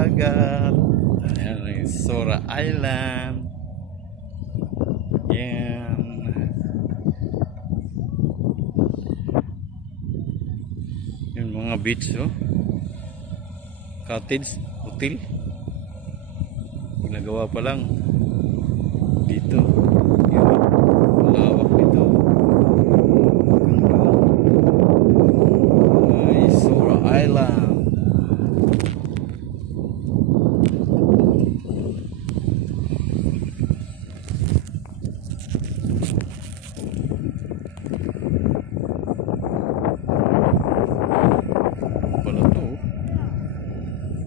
dagat. Ayan ay Sora Island. Yan. Yung mga beach, oh. Cottage, hotel. Ginagawa pa lang dito. Yan. Lawak dito. Ay, Sora Island. Pala to,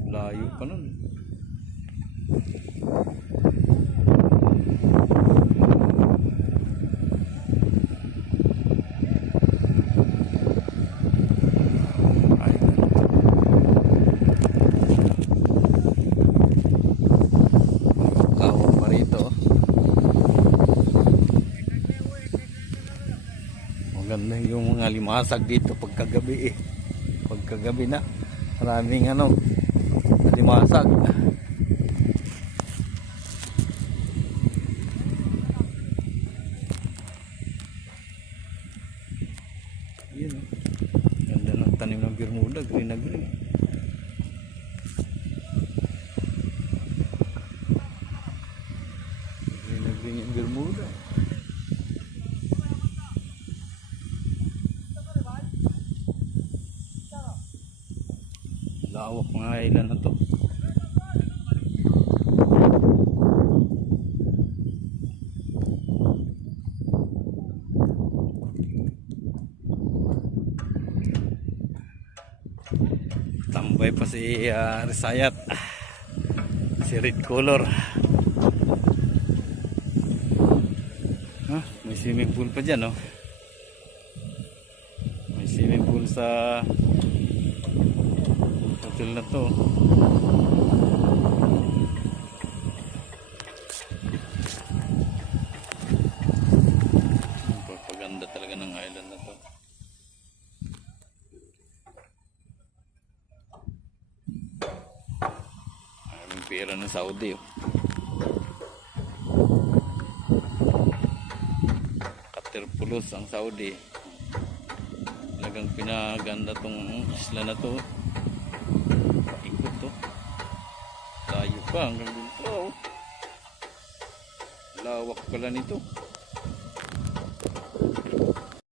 layo pa nun. Kawan pa rito. Maganda yung mga limasag dito pagkagabi eh. Pagkagabi na maraming limasag. Yun, ganda ng tanim ng Bermuda, green na green. Green na green yung Bermuda. Lawak mga island na to. Tambay pa si Risayat, si Red Color. May swimming pool pa dyan, oh. May swimming pool sa hotel na to. Propaganda talaga ng island na to. Maraming pera ng Saudi, oh. Katerpulos ang Saudi. Talagang pinaganda tong isla na to. Ikot to. Tayo pa hanggang dito, oh. Lawak pala nito.